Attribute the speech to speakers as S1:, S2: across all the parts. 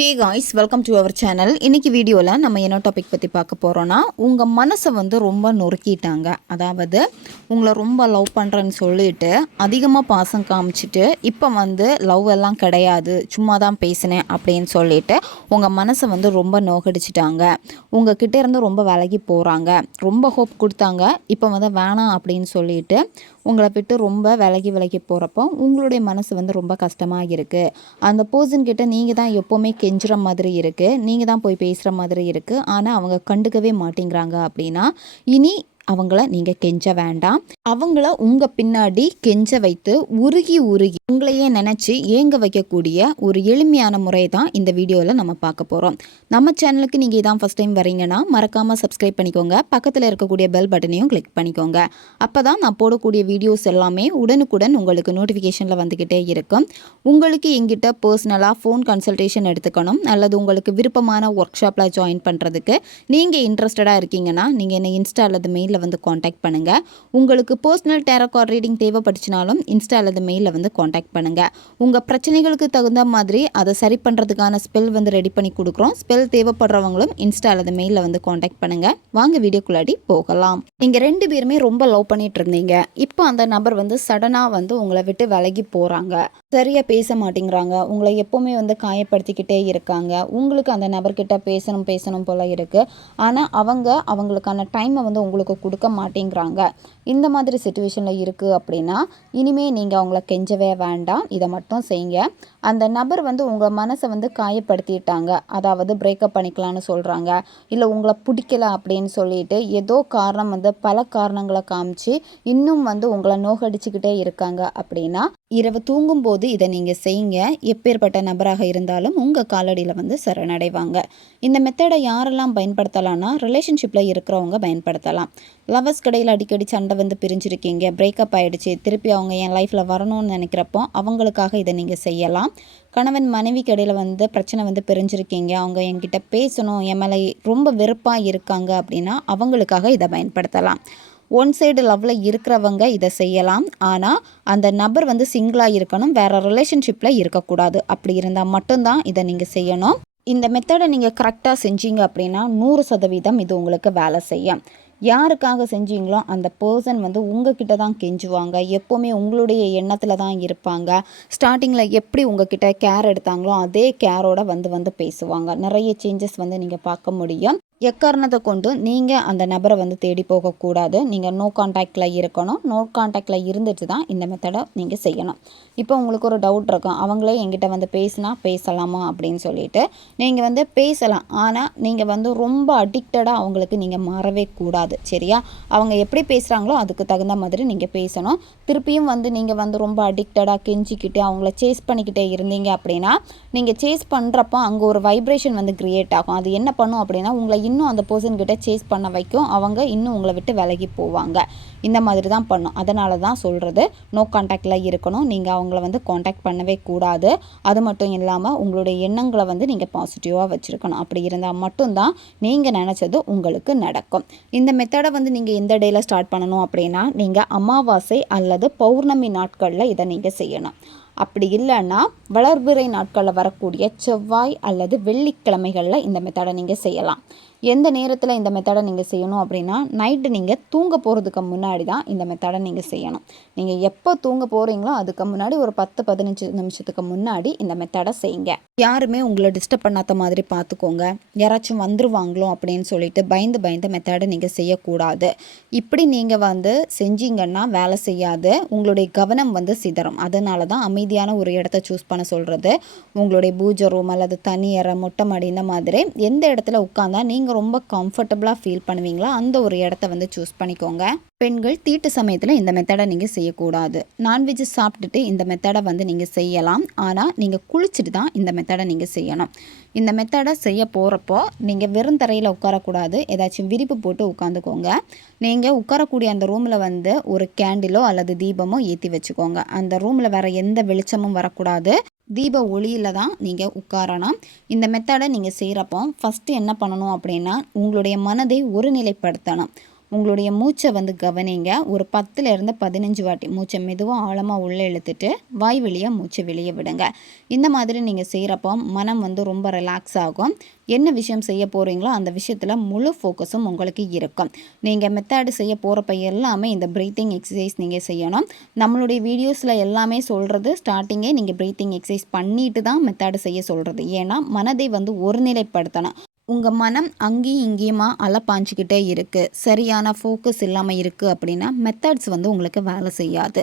S1: Hey guys welcome to our channel இன்னைக்கு வீடியோவில் நம்ம என்ன டாபிக் பற்றி பார்க்க போகிறோன்னா உங்கள் மனசை வந்து ரொம்ப நொறுக்கிட்டாங்க. அதாவது உங்களை ரொம்ப லவ் பண்ணுறேன்னு சொல்லிட்டு அதிகமாக பாசம் காமிச்சிட்டு இப்போ வந்து லவ் எல்லாம் கிடையாது சும்மா தான் பேசினேன் அப்படின்னு சொல்லிட்டு உங்கள் மனசை வந்து ரொம்ப நோகடிச்சிட்டாங்க உங்கள் கிட்டே இருந்து ரொம்ப விலகி போகிறாங்க ரொம்ப ஹோப் கொடுத்தாங்க. இப்போ வந்து வேணாம் அப்படின்னு சொல்லிட்டு உங்களை விட்டு ரொம்ப விலகி விலகி போகிறப்போ உங்களுடைய மனசு வந்து ரொம்ப கஷ்டமாக இருக்குது அந்த பர்சன் கிட்ட நீங்கள் தான் எப்போவுமே கெஞ்சுற மாதிரி இருக்குது நீங்கள் தான் போய் பேசுகிற மாதிரி இருக்குது ஆனால் அவங்க கண்டுக்கவே மாட்டேங்கிறாங்க அப்படின்னா இனி அவங்கள நீங்கள் கெஞ்ச வேண்டாம். அவங்கள உங்கள் பின்னாடி கெஞ்ச வைத்து உருகி உருகி உங்களையே நினச்சி ஏங்க வைக்கக்கூடிய ஒரு எளிமையான முறை தான் இந்த வீடியோவில் நம்ம பார்க்க போகிறோம் நம்ம சேனலுக்கு நீங்கள் இதான் ஃபஸ்ட் டைம் வரீங்கன்னா மறக்காமல் சப்ஸ்கிரைப் பண்ணிக்கோங்க. பக்கத்தில் இருக்கக்கூடிய பெல் பட்டனையும் கிளிக் பண்ணிக்கோங்க. அப்போ தான் நான் போடக்கூடிய வீடியோஸ் எல்லாமே உடனுக்குடன் உங்களுக்கு நோட்டிஃபிகேஷனில் வந்துக்கிட்டே இருக்கும். உங்களுக்கு எங்கிட்ட பர்சனலாக ஃபோன் கன்சல்டேஷன் எடுத்துக்கணும். அல்லது உங்களுக்கு விருப்பமான ஒர்க் ஷாப்பில் ஜாயின் பண்ணுறதுக்கு நீங்கள் இன்ட்ரெஸ்டடாக இருக்கீங்கன்னா நீங்கள் என்னை இன்ஸ்டா அல்லது மெயிலில் வந்து காண்டாக்ட் பண்ணுங்கள் உங்களுக்கு பர்சனல் டேரோ ரீடிங் தேவைப்பட்டுச்சுனாலும் இன்ஸ்டா அல்லது மெயிலில் வந்து காண்டாக்ட் பண்ணுங்கள் உங்கள் பிரச்சனைகளுக்கு தகுந்த மாதிரி அதை சரி பண்ணுறதுக்கான ஸ்பெல் வந்து ரெடி பண்ணி கொடுக்குறோம். ஸ்பெல் தேவைப்படுறவங்களும் இன்ஸ்டா அல்லது மெயிலில் வந்து காண்டாக்ட் பண்ணுங்கள் வாங்க வீடியோக்குள்ளாடி போகலாம். நீங்கள் ரெண்டு பேருமே ரொம்ப லவ் பண்ணிகிட்டு இருந்தீங்க. இப்போ அந்த நபர் வந்து சடனாக வந்து உங்களை விட்டு விலகி போகிறாங்க சரியாக பேச மாட்டேங்கிறாங்க. உங்களை எப்போவுமே வந்து காயப்படுத்திக்கிட்டே இருக்காங்க. உங்களுக்கு அந்த நபர்கிட்ட பேசணும் பேசணும் போல் இருக்குது ஆனால் அவங்க அவங்களுக்கான டைமை வந்து உங்களுக்கு கொடுக்க மாட்டேங்கிறாங்க. இந்த மாதிரி சுச்சுவேஷனில் இருக்குது அப்படின்னா இனிமேல் நீங்கள் அவங்கள கெஞ்சவே வேண்டாம். இதை மட்டும் செய்யுங்க அந்த நபர் வந்து உங்கள் மனசை வந்து காயப்படுத்திட்டாங்க. அதாவது பிரேக்கப் பண்ணிக்கலாம்னு சொல்கிறாங்க இல்லை உங்களை பிடிக்கல அப்படின்னு சொல்லிட்டு ஏதோ காரணம் வந்து பல காரணங்களை காமிச்சு இன்னும் வந்து உங்களை நோகடிச்சுக்கிட்டே இருக்காங்க அப்படின்னா இரவு தூங்கும்போது இதை நீங்கள் செய்யுங்க. எப்பேற்பட்ட நபராக இருந்தாலும் உங்கள் காலடியில் வந்து சரணடைவாங்க. இந்த மெத்தடை யாரெல்லாம் பயன்படுத்தலாம்னா ரிலேஷன்ஷிப்பில் இருக்கிறவங்க பயன்படுத்தலாம். லவர்ஸ் கடையில் அடிக்கடி சண்டை வந்து பிரிஞ்சிருக்கீங்க. பிரேக்கப் ஆகிடுச்சு திருப்பி அவங்க என் லைஃப்பில் வரணும்னு நினைக்கிறப்போ அவங்களுக்காக இதை நீங்கள் செய்யலாம். கணவன் மனைவி கடையில் வந்து பிரச்சனை வந்து பிரிஞ்சிருக்கீங்க. அவங்க என்கிட்ட பேசணும். என் மேலே ரொம்ப வெறுப்பாக இருக்காங்க அப்படின்னா அவங்களுக்காக இதை பயன்படுத்தலாம். ஒன் சைடு லவ்வில் இருக்கிறவங்க இதை செய்யலாம். ஆனால் அந்த நபர் வந்து சிங்கிளாக இருக்கணும். வேறு ரிலேஷன்ஷிப்பில் இருக்கக்கூடாது. அப்படி இருந்தால் மட்டும்தான் இதை நீங்கள் செய்யணும். இந்த மெத்தடை நீங்கள் கரெக்டாக செஞ்சீங்க அப்படின்னா நூறு சதவீதம் இது உங்களுக்கு வேலை செய்யும். யாருக்காக செஞ்சீங்களோ அந்த பர்சன் வந்து உங்ககிட்ட தான் கெஞ்சுவாங்க. எப்போவுமே உங்களுடைய எண்ணத்தில் தான் இருப்பாங்க. ஸ்டார்டிங்கில் எப்படி உங்ககிட்ட கேர் எடுத்தாங்களோ அதே கேரோட வந்து வந்து பேசுவாங்க. நிறைய சேஞ்சஸ் வந்து நீங்கள் பார்க்க முடியும். எக்காரணத்தை கொண்டு நீங்கள் அந்த நபரை வந்து தேடி போகக்கூடாது. நீங்கள் நோ கான்டாக்டில் இருக்கணும். நோ கான்டாக்டில் இருந்துட்டு தான் இந்த மெத்தடை நீங்கள் செய்யணும். இப்போ உங்களுக்கு ஒரு டவுட் இருக்கும். அவங்களே எங்கிட்ட வந்து பேசினா பேசலாமா அப்படின்னு சொல்லிட்டு நீங்கள் வந்து பேசலாம். ஆனால் நீங்கள் வந்து ரொம்ப அடிக்டடாக அவங்களுக்கு நீங்கள் மாறவே கூடாது. சரியா? அவங்க எப்படி பேசுகிறாங்களோ அதுக்கு தகுந்த மாதிரி நீங்கள் பேசணும். திருப்பியும் வந்து நீங்கள் வந்து ரொம்ப அடிக்டடாக கெஞ்சிக்கிட்டு அவங்கள சேஸ் பண்ணிக்கிட்டே இருந்தீங்க அப்படின்னா நீங்கள் சேஸ் பண்ணுறப்போ அங்கே ஒரு வைப்ரேஷன் வந்து க்ரியேட் ஆகும். அது என்ன பண்ணும் அப்படின்னா உங்களை இன்னும் அந்த பர்சன் கிட்ட சேஸ் பண்ண வைக்கும். அவங்க இன்னும் உங்களை விட்டு விலகி போவாங்க. இந்த மாதிரி தான் பண்ணும். அதனால தான் சொல்கிறது நோ காண்டாக்டில் இருக்கணும். நீங்கள் அவங்கள வந்து காண்டாக்ட் பண்ணவே கூடாது. அது மட்டும் இல்லாமல் உங்களுடைய எண்ணங்களை வந்து நீங்கள் பாசிட்டிவாக வச்சுருக்கணும். அப்படி இருந்தால் மட்டும்தான் நீங்கள் நினச்சது உங்களுக்கு நடக்கும். இந்த மெத்தடை வந்து நீங்கள் எந்த டேயில் ஸ்டார்ட் பண்ணணும் அப்படின்னா நீங்கள் அமாவாசை அல்லது பௌர்ணமி நாட்களில் இதை நீங்கள் செய்யணும். அப்படி இல்லைன்னா வளர்பிறை நாட்களில் வரக்கூடிய செவ்வாய் அல்லது வெள்ளிக்கிழமைகளில் இந்த மெத்தடை நீங்கள் செய்யலாம். எந்த நேரத்தில் இந்த மெத்தடை நீங்கள் செய்யணும் அப்படின்னா நைட்டு நீங்கள் தூங்க போகிறதுக்கு முன்னாடி தான் இந்த மெத்தடை நீங்கள் செய்யணும். நீங்கள் எப்போ தூங்க போகிறீங்களோ அதுக்கு முன்னாடி ஒரு பத்து பதினஞ்சு நிமிஷத்துக்கு முன்னாடி இந்த மெத்தடை செய்யுங்க. யாருமே உங்களை டிஸ்டர்ப் பண்ணாத மாதிரி பார்த்துக்கோங்க யாராச்சும் வந்துருவாங்களோ அப்படின்னு சொல்லிட்டு பயந்து பயந்து மெத்தடை நீங்கள் செய்யக்கூடாது. இப்படி நீங்கள் வந்து செஞ்சீங்கன்னா வேலை செய்யாது. உங்களுடைய கவனம் வந்து சிதறும். அதனால தான் அமைதியான ஒரு இடத்த சூஸ் பண்ண சொல்கிறது உங்களுடைய பூஜை ரூம் அல்லது தனி இறை மொட்டை மாடி இந்த மாதிரி எந்த இடத்துல உட்காந்தா நீங்கள் நீங்கள் ரொம்ப கம்ஃபர்டபுளாக ஃபீல் பண்ணுவீங்களா? அந்த ஒரு இடத்த வந்து சூஸ் பண்ணிக்கோங்க. பெண்கள் தீட்டு சமயத்தில் இந்த மெத்தடை நீங்கள் செய்யக்கூடாது. நான்வெஜ் சாப்பிட்டுட்டு இந்த மெத்தடை வந்து நீங்கள் செய்யலாம். ஆனால் நீங்கள் குளிச்சுட்டு தான் இந்த மெத்தடை நீங்கள் செய்யணும். இந்த மெத்தடை செய்ய போகிறப்போ நீங்கள் வெறும் தரையில் உட்காரக்கூடாது. ஏதாச்சும் விரிப்பு போட்டு உட்காந்துக்கோங்க. நீங்கள் உட்காரக்கூடிய அந்த ரூமில் வந்து ஒரு கேண்டிலோ அல்லது தீபமோ ஏற்றி வச்சுக்கோங்க. அந்த ரூமில் வேறு எந்த வெளிச்சமும் வரக்கூடாது. தீப ஒளியில் தான் நீங்கள் உட்காரணும். இந்த மெத்தடை நீங்கள் செய்கிறப்போ ஃபஸ்ட்டு என்ன பண்ணணும் அப்படின்னா உங்களுடைய மனதை ஒருநிலைப்படுத்தணும். உங்களுடைய மூச்சை வந்து கவனிங்க. ஒரு பத்துலேருந்து பதினஞ்சு வாட்டி மூச்சை மெதுவாக ஆழமாக உள்ளே இழுத்துட்டு வாய் வெளியே மூச்சை வெளியே விடுங்க. இந்த மாதிரி நீங்கள் செய்கிறப்போ மனம் வந்து ரொம்ப ரிலாக்ஸ் ஆகும். என்ன விஷயம் செய்ய போகிறீங்களோ அந்த விஷயத்தில் முழு ஃபோக்கஸும் உங்களுக்கு இருக்கும். நீங்கள் மெத்தடு செய்ய போகிறப்ப எல்லாமே இந்த ப்ரீத்திங் எக்ஸசைஸ் நீங்கள் செய்யணும். நம்மளுடைய வீடியோஸில் எல்லாமே சொல்கிறது ஸ்டார்டிங்கே நீங்கள் ப்ரீத்திங் எக்ஸசைஸ் பண்ணிட்டு தான் மெத்தடு செய்ய சொல்கிறது ஏன்னா மனதை வந்து ஒருநிலைப்படுத்தணும். உங்கள் மனம் அங்கேயும் இங்கேயுமா அலப்பாஞ்சிக்கிட்டே இருக்குது சரியான ஃபோக்கஸ் இல்லாமல் இருக்குது அப்படின்னா மெத்தட்ஸ் வந்து உங்களுக்கு வேலை செய்யாது.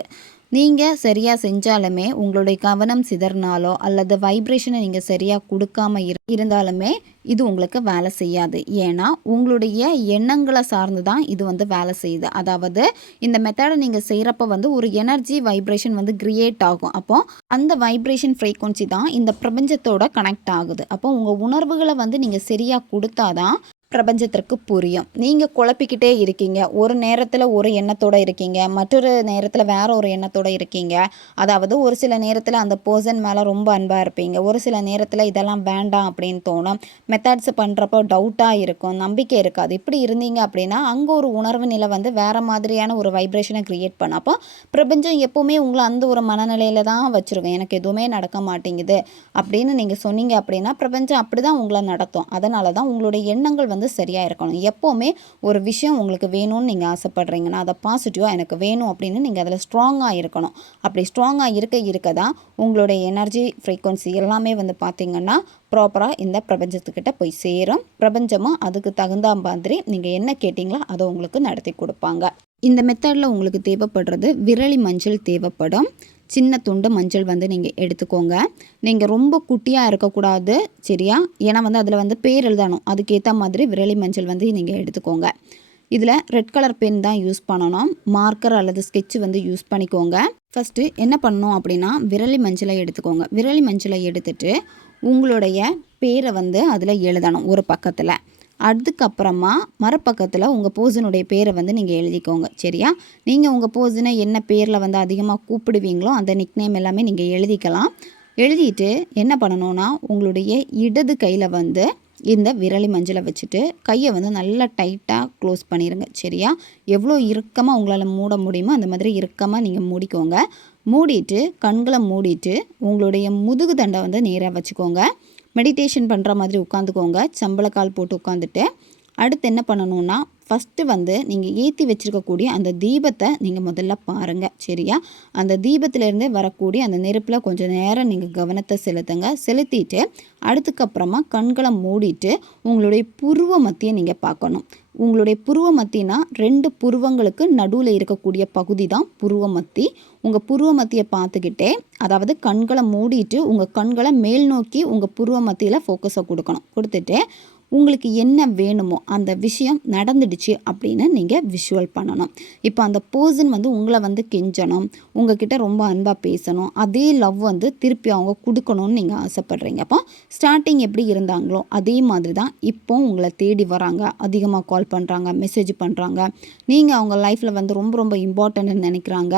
S1: நீங்கள் சரியாக செஞ்சாலுமே உங்களுடைய கவனம் சிதறினாலோ அல்லது வைப்ரேஷனை நீங்கள் சரியாக கொடுக்காம இரு இருந்தாலுமே இது உங்களுக்கு வேலை செய்யாது. ஏன்னா உங்களுடைய எண்ணங்களை சார்ந்து தான் இது வந்து வேலை செய்யுது. அதாவது இந்த மெத்தடை நீங்கள் செய்கிறப்ப வந்து ஒரு எனர்ஜி வைப்ரேஷன் வந்து கிரியேட் ஆகும். அப்போ அந்த வைப்ரேஷன் ஃப்ரீக்குவன்சி தான் இந்த பிரபஞ்சத்தோட கனெக்ட் ஆகுது. அப்போ உங்கள் உணர்வுகளை வந்து நீங்கள் சரியாக கொடுத்தாதான் பிரபஞ்சத்திற்கு புரியும். நீங்கள் குழப்பிக்கிட்டே இருக்கீங்க. ஒரு நேரத்தில் ஒரு எண்ணத்தோடு இருக்கீங்க. மற்றொரு நேரத்தில் வேற ஒரு எண்ணத்தோடு இருக்கீங்க. அதாவது ஒரு சில நேரத்தில் அந்த பர்சன் மேலே ரொம்ப அன்பாக இருப்பீங்க. ஒரு சில நேரத்தில் இதெல்லாம் வேண்டாம் அப்படின்னு தோணும். மெத்தட்ஸ் பண்ணுறப்போ டவுட்டாக இருக்கும். நம்பிக்கை இருக்காது. இப்படி இருந்தீங்க அப்படின்னா அங்கே ஒரு உணர்வு நிலை வந்து வேறு மாதிரியான ஒரு வைப்ரேஷனை க்ரியேட் பண்ணப்போ பிரபஞ்சம் எப்போவுமே உங்களை அந்த ஒரு மனநிலையில் தான் வச்சுருக்கோம். எனக்கு எதுவுமே நடக்க மாட்டேங்குது அப்படின்னு நீங்கள் சொன்னீங்க அப்படின்னா பிரபஞ்சம் அப்படி தான் உங்களை நடத்தும். அதனால தான் உங்களுடைய எண்ணங்கள் வந்து சரியாக இருக்கணும். எப்போவுமே ஒரு விஷயம் உங்களுக்கு வேணும்னு நீங்கள் ஆசைப்பட்றீங்கன்னா அதை பாசிட்டிவாக எனக்கு வேணும் அப்படின்னு நீங்கள் அதில் ஸ்ட்ராங்காக இருக்கணும். அப்படி ஸ்ட்ராங்காக இருக்க இருக்க தான் உங்களுடைய எனர்ஜி ஃப்ரீக்குவன்சி எல்லாமே வந்து பார்த்திங்கன்னா ப்ராப்பராக இந்த பிரபஞ்சத்துக்கிட்ட போய் சேரும். பிரபஞ்சமும் அதுக்கு தகுந்த மாதிரி நீங்கள் என்ன கேட்டிங்களோ அதை உங்களுக்கு நடத்தி கொடுப்பாங்க. இந்த மெத்தடில் உங்களுக்கு தேவைப்படுறது விரலி மஞ்சள் தேவைப்படும். சின்ன துண்டு மஞ்சள் வந்து நீங்கள் எடுத்துக்கோங்க. நீங்கள் ரொம்ப குட்டியாக இருக்கக்கூடாது சரியா? ஏன்னா வந்து அதில் வந்து பேர் எழுதணும். அதுக்கேற்ற மாதிரி விரலி மஞ்சள் வந்து நீங்கள் எடுத்துக்கோங்க. இதில் ரெட் கலர் பென் தான் யூஸ் பண்ணணும். மார்க்கர் அல்லது ஸ்கெட்ச் வந்து யூஸ் பண்ணிக்கோங்க. ஃபஸ்ட்டு என்ன பண்ணணும் அப்படின்னா விரலி மஞ்சளை எடுத்துக்கோங்க. விரலி மஞ்சளை எடுத்துட்டு உங்களுடைய பேரை வந்து அதில் எழுதணும் ஒரு பக்கத்தில். அதுக்கப்புறமா மரப்பக்கத்தில் உங்கள் போஸினுடைய பேரை வந்து நீங்கள் எழுதிக்கோங்க சரியா? நீங்கள் உங்கள் போசனை என்ன பேரில் வந்து அதிகமாக கூப்பிடுவீங்களோ அந்த நிக்நேம் எல்லாமே நீங்கள் எழுதிக்கலாம். எழுதிட்டு என்ன பண்ணணும்னா உங்களுடைய இடது கையில் வந்து இந்த விரலி மஞ்சளை வச்சுட்டு கையை வந்து நல்லா டைட்டாக க்ளோஸ் பண்ணிடுங்க சரியா? எவ்வளோ இறுக்கமாக உங்களால் மூட முடியுமோ அந்த மாதிரி இறுக்கமாக நீங்கள் மூடிக்கோங்க. மூடிட்டு கண்களை மூடிட்டு உங்களுடைய முதுகு தண்டை வந்து நேராக வச்சுக்கோங்க. மெடிடேஷன் பண்ணுற மாதிரி உட்காந்துக்கோங்க. சம்பளக்கால் போட்டு உட்காந்துட்டு அடுத்து என்ன பண்ணணுன்னா ஃபஸ்ட்டு வந்து நீங்கள் ஏற்றி வச்சுருக்கக்கூடிய அந்த தீபத்தை நீங்கள் முதல்ல பாருங்கள் சரியா? அந்த தீபத்திலேருந்தே வரக்கூடிய அந்த நெருப்பில் கொஞ்சம் நேரம் நீங்கள் கவனத்தை செலுத்துங்க. செலுத்திட்டு அடுத்துக்கப்புறமா கண்களை மூடிட்டு உங்களுடைய புருவ மத்தியை நீங்கள் பார்க்கணும். உங்களுடைய புருவ மத்தினா ரெண்டு புருவங்களுக்கு நடுவில் இருக்கக்கூடிய பகுதி தான் புருவ மத்தி உங்கள் புருவ மத்தியை பார்த்துக்கிட்டே அதாவது கண்களை மூடிட்டு உங்கள் கண்களை மேல் நோக்கி உங்கள் புருவ மத்தியில் ஃபோக்கஸை கொடுக்கணும். கொடுத்துட்டு உங்களுக்கு என்ன வேணுமோ அந்த விஷயம் நடந்துடுச்சு அப்படின்னு நீங்கள் விஷுவல் பண்ணணும். இப்போ அந்த பர்சன் வந்து உங்களை வந்து கெஞ்சணும் உங்ககிட்ட ரொம்ப அன்பாக பேசணும் அதே லவ் வந்து திருப்பி அவங்க கொடுக்கணும்னு நீங்கள் ஆசைப்பட்றீங்க. அப்போ ஸ்டார்டிங் எப்படி இருந்தாங்களோ அதே மாதிரி தான் இப்போ உங்களை தேடி வராங்க அதிகமாக கால் பண்ணுறாங்க மெசேஜ் பண்ணுறாங்க நீங்கள் அவங்க லைஃப்பில் வந்து ரொம்ப ரொம்ப இம்பார்ட்டன்ட்னு நினைக்கிறாங்க.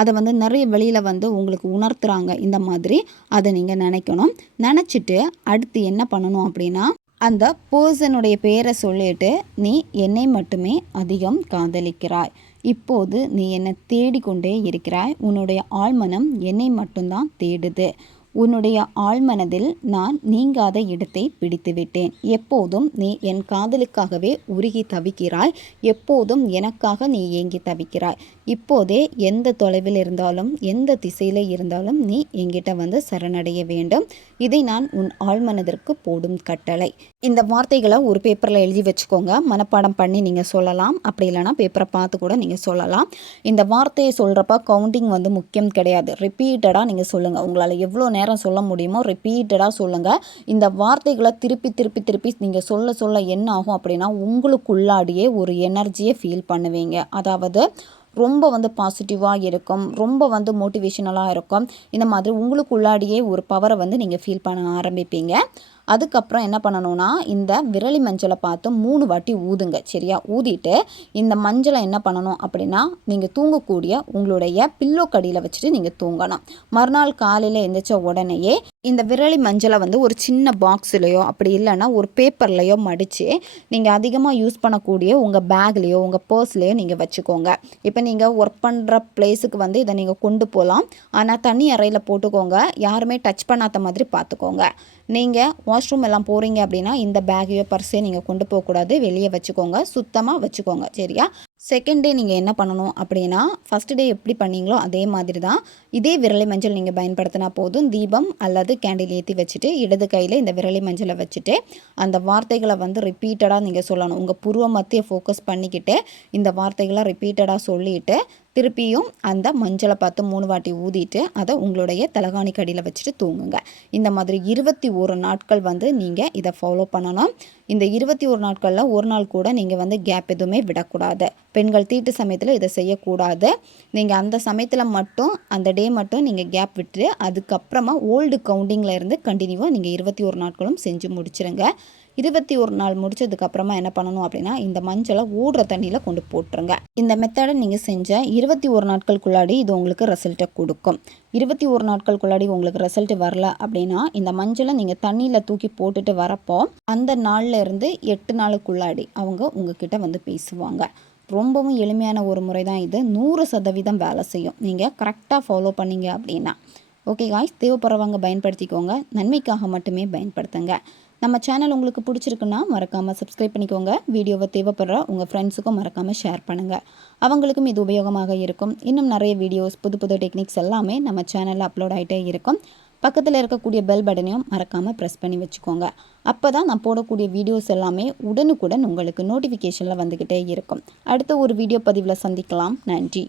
S1: அதை வந்து நிறைய வெளியில் வந்து உங்களுக்கு உணர்த்துறாங்க. இந்த மாதிரி அதை நீங்கள் நினைக்கணும். நினச்சிட்டு அடுத்து என்ன பண்ணணும் அப்படின்னா அந்த பர்சனுடைய பேரை சொல்லிட்டு நீ என்னை மட்டுமே அதிகம் காதலிக்கிறாய். இப்போது நீ என்னை தேடிக்கொண்டே இருக்கிறாய். உன்னுடைய ஆழ்மனம் என்னை மட்டும்தான் தேடுது. உன்னுடைய ஆழ்மனதில் நான் நீங்காத இடத்தை பிடித்துவிட்டேன். எப்போதும் நீ என் காதலுக்காகவே உருகி தவிக்கிறாய். எப்போதும் எனக்காக நீ ஏங்கி தவிக்கிறாய். இப்போதே எந்த தொலைவில் இருந்தாலும் எந்த திசையில் இருந்தாலும் நீ எங்கிட்ட வந்து சரணடைய வேண்டும். இதை நான் உன் ஆழ்மனதிற்கு போடும் கட்டளை. இந்த வார்த்தைகளை ஒரு பேப்பரில் எழுதி வச்சுக்கோங்க. மனப்பாடம் பண்ணி நீங்கள் சொல்லலாம். அப்படி இல்லைனா பேப்பரை பார்த்து கூட நீங்கள் சொல்லலாம். இந்த வார்த்தையை சொல்கிறப்ப கவுண்டிங் வந்து முக்கியம் கிடையாது. ரிப்பீட்டடாக நீங்கள் சொல்லுங்கள் உங்களால் எவ்வளோ நேரம் சொல்ல முடியுமோ ரிப்பீட்டடாக சொல்லுங்கள் இந்த வார்த்தைகளை திருப்பி திருப்பி திருப்பி நீங்கள் சொல்ல சொல்ல என்ன ஆகும் அப்படின்னா உங்களுக்குள்ளாடியே ஒரு எனர்ஜியை ஃபீல் பண்ணுவீங்க. அதாவது ரொம்ப வந்து பாசிட்டிவாக இருக்கும். ரொம்ப வந்து மோட்டிவேஷனலாக இருக்கும். இந்த மாதிரி உங்களுக்குள்ளாடியே ஒரு பவரை வந்து நீங்கள் ஃபீல் பண்ண ஆரம்பிப்பீங்க. அதுக்கப்புறம் என்ன பண்ணணும்னா இந்த விரலி மஞ்சளை பார்த்து மூணு வாட்டி ஊதுங்க சரியா? ஊதிட்டு இந்த மஞ்சளை என்ன பண்ணணும் அப்படின்னா நீங்கள் தூங்கக்கூடிய உங்களுடைய பில்லோ கடியில் வச்சுட்டு நீங்கள் தூங்கணும். மறுநாள் காலையில் எந்திரிச்ச உடனேயே இந்த விரலி மஞ்சளை வந்து ஒரு சின்ன பாக்ஸ்லேயோ அப்படி இல்லைன்னா ஒரு பேப்பர்லேயோ மடித்து நீங்கள் அதிகமாக யூஸ் பண்ணக்கூடிய உங்கள் பேக்லேயோ உங்கள் பர்ஸ்லேயோ நீங்கள் வச்சுக்கோங்க. இப்போ நீங்கள் ஒர்க் பண்ணுற பிளேஸுக்கு வந்து இதை நீங்கள் கொண்டு போகலாம் ஆனால் தண்ணி அறையில் போட்டுக்கோங்க. யாருமே டச் பண்ணாத மாதிரி பார்த்துக்கோங்க. நீங்கள் வாஷ்ரூம் எல்லாம் போகிறீங்க அப்படின்னா இந்த பேக்கையோ பர்ஸையோ நீங்கள் கொண்டு போகக்கூடாது. வெளியே வச்சுக்கோங்க. சுத்தமாக வச்சுக்கோங்க. சரியா? செகண்ட் டே நீங்கள் என்ன பண்ணணும் அப்படின்னா ஃபஸ்ட் டே எப்படி பண்ணீங்களோ அதே மாதிரி தான் இதே விரலை மஞ்சள் நீங்கள் பயன்படுத்தினா போதும். தீபம் அல்லது கேண்டில் ஏற்றி வச்சுட்டு இடது கையில் இந்த விரலை மஞ்சளை வச்சுட்டு அந்த வார்த்தைகளை வந்து ரிப்பீட்டடாக நீங்கள் சொல்லணும். உங்கள் புருவ மத்திய ஃபோக்கஸ் பண்ணிக்கிட்டு இந்த வார்த்தைகளை ரிப்பீட்டடாக சொல்லிட்டு திருப்பியும் அந்த மஞ்சளை பார்த்து மூணு வாட்டி ஊதிட்டு அதை உங்களுடைய தலகாணி கடியில் வச்சுட்டு தூங்குங்க. இந்த மாதிரி இருபத்தி ஒரு நாட்கள் வந்து நீங்கள் இதை ஃபாலோ பண்ணணும் இந்த இருபத்தி ஒரு நாட்களில் ஒரு நாள் கூட நீங்கள் வந்து கேப் எதுவுமே விடக்கூடாது. பெண்கள் தீட்டு சமயத்தில் இதை செய்யக்கூடாது. நீங்கள் அந்த சமயத்தில் மட்டும் அந்த டே மட்டும் நீங்கள் கேப் விட்டு அதுக்கப்புறமா ஓல்டு கவுண்டிங்கில் இருந்து கண்டினியூவாக நீங்கள் இருபத்தி ஒரு நாட்களும் செஞ்சு முடிச்சிருங்க. இருபத்தி ஒரு நாள் முடிச்சதுக்கப்புறமா என்ன பண்ணணும் அப்படின்னா இந்த மஞ்சளை ஓடுற தண்ணியில் கொண்டு போட்டுருங்க. இந்த மெத்தடை நீங்கள் செஞ்ச இருபத்தி ஒரு நாட்களுக்குள்ளாடி இது உங்களுக்கு ரிசல்ட்டை கொடுக்கும். இருபத்தி ஒரு நாட்களுக்குள்ளாடி உங்களுக்கு ரிசல்ட் வரல அப்படின்னா இந்த மஞ்சளை நீங்கள் தண்ணியில் தூக்கி போட்டுட்டு வரப்போ அந்த நாள்ல இருந்து எட்டு நாளுக்குள்ளாடி அவங்க உங்ககிட்ட வந்து பேசுவாங்க. ரொம்பவும் எளிமையான ஒரு முறை தான் இது. நூறு சதவீதம் வேலை செய்யும். நீங்கள் கரெக்டாக ஃபாலோ பண்ணீங்க அப்படின்னா. ஓகே காய்ஸ் தேவைப்படுறவங்க பயன்படுத்திக்கோங்க. நன்மைக்காக மட்டுமே பயன்படுத்துங்க. நம்ம சேனல் உங்களுக்கு பிடிச்சிருக்குன்னா மறக்காமல் சப்ஸ்கிரைப் பண்ணிக்கோங்க. வீடியோவை தேவைப்படுற உங்கள் ஃப்ரெண்ட்ஸுக்கும் மறக்காமல் ஷேர் பண்ணுங்கள் அவங்களுக்கும் இது உபயோகமாக இருக்கும். இன்னும் நிறைய வீடியோஸ் புது புது டெக்னிக்ஸ் எல்லாமே நம்ம சேனலில் அப்லோட் ஆகிட்டே இருக்கும். பக்கத்தில் இருக்கக்கூடிய பெல் பட்டனையும் மறக்காமல் ப்ரெஸ் பண்ணி வச்சுக்கோங்க. அப்போ தான் நான் போடக்கூடிய வீடியோஸ் எல்லாமே உடனுக்குடன் உங்களுக்கு நோட்டிஃபிகேஷனில் வந்துக்கிட்டே இருக்கும். அடுத்த ஒரு வீடியோ பதிவில் சந்திக்கலாம். நன்றி.